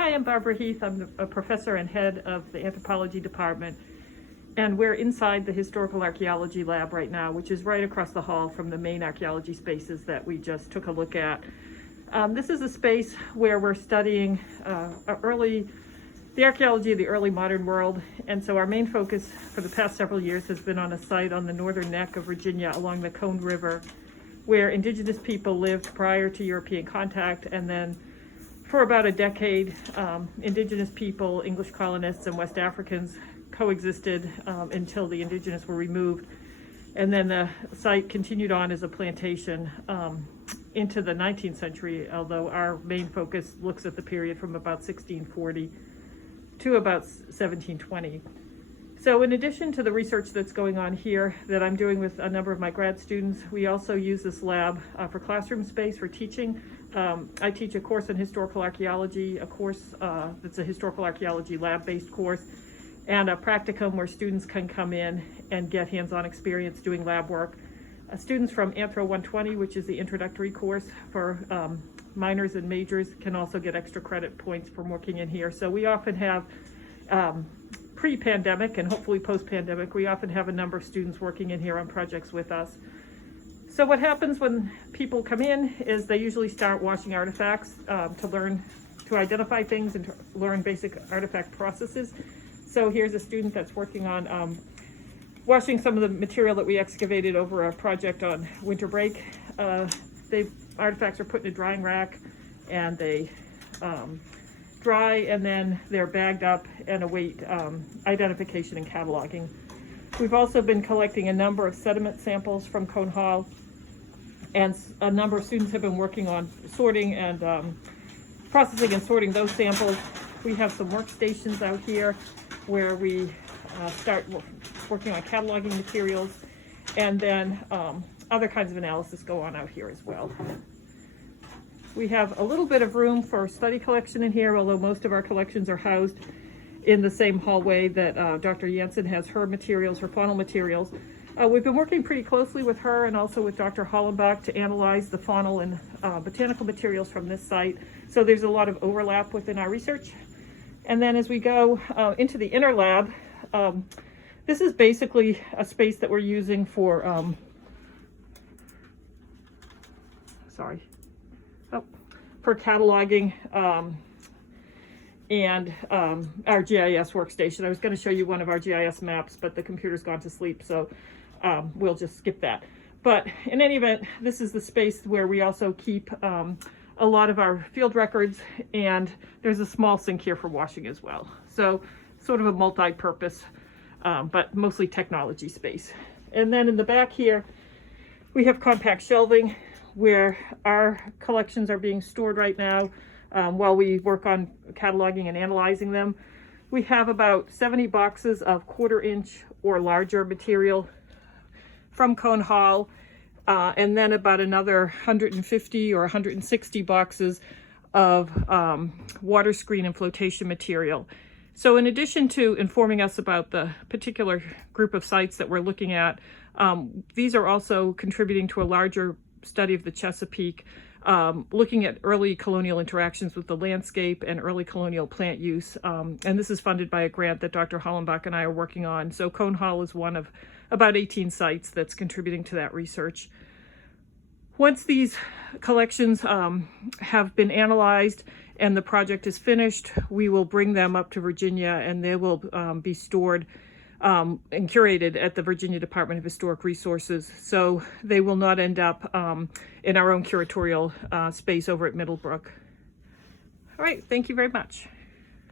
Hi, I'm Barbara Heath. I'm a professor and head of the anthropology department, and we're inside the historical archaeology lab right now, which is right across the hall from the main archaeology spaces that we just took a look at. This is a space where we're studying the archaeology of the early modern world, and so our main focus for the past several years has been on a site on the northern neck of Virginia along the Cone River, where indigenous people lived prior to European contact, and then for about a decade, indigenous people, English colonists, and West Africans coexisted until the indigenous were removed. And then the site continued on as a plantation into the 19th century, although our main focus looks at the period from about 1640 to about 1720. So in addition to the research that's going on here that I'm doing with a number of my grad students, we also use this lab for classroom space for teaching. I teach a course in historical archaeology, a course that's a historical archaeology lab-based course, and a practicum where students can come in and get hands-on experience doing lab work. Students from Anthro 120, which is the introductory course for minors and majors, can also get extra credit points from working in here. So we often have pre-pandemic and hopefully post-pandemic, we often have a number of students working in here on projects with us. So what happens when people come in is they usually start washing artifacts to identify things and to learn basic artifact processes. So here's a student that's working on washing some of the material that we excavated over a project on winter break. Artifacts are put in a drying rack and they dry, and then they're bagged up and await identification and cataloging. We've also been collecting a number of sediment samples from Cone Hall, and a number of students have been working on sorting and processing and sorting those samples. We have some workstations out here where we start working on cataloging materials, and then other kinds of analysis go on out here as well. We have a little bit of room for study collection in here, although most of our collections are housed in the same hallway that Dr. Jensen has her materials, her faunal materials. We've been working pretty closely with her and also with Dr. Hollenbach to analyze the faunal and botanical materials from this site. So there's a lot of overlap within our research. And then as we go into the inner lab, this is basically a space that we're using for, for cataloging and our GIS workstation. I was going to show you one of our GIS maps, but the computer's gone to sleep, so we'll just skip that. But in any event, this is the space where we also keep a lot of our field records, and there's a small sink here for washing as well. So sort of a multi-purpose, but mostly technology space. And then in the back here, we have compact shelving where our collections are being stored right now while we work on cataloging and analyzing them. We have about 70 boxes of 1/4 inch or larger material from Cone Hall, and then about another 150 or 160 boxes of water screen and flotation material. So in addition to informing us about the particular group of sites that we're looking at, these are also contributing to a larger study of the Chesapeake, looking at early colonial interactions with the landscape and early colonial plant use. And this is funded by a grant that Dr. Hollenbach and I are working on. So Cone Hall is one of about 18 sites that's contributing to that research. Once these collections have been analyzed and the project is finished, we will bring them up to Virginia, and they will be stored and curated at the Virginia Department of Historic Resources. So they will not end up in our own curatorial space over at Middlebrook. All right, thank you very much.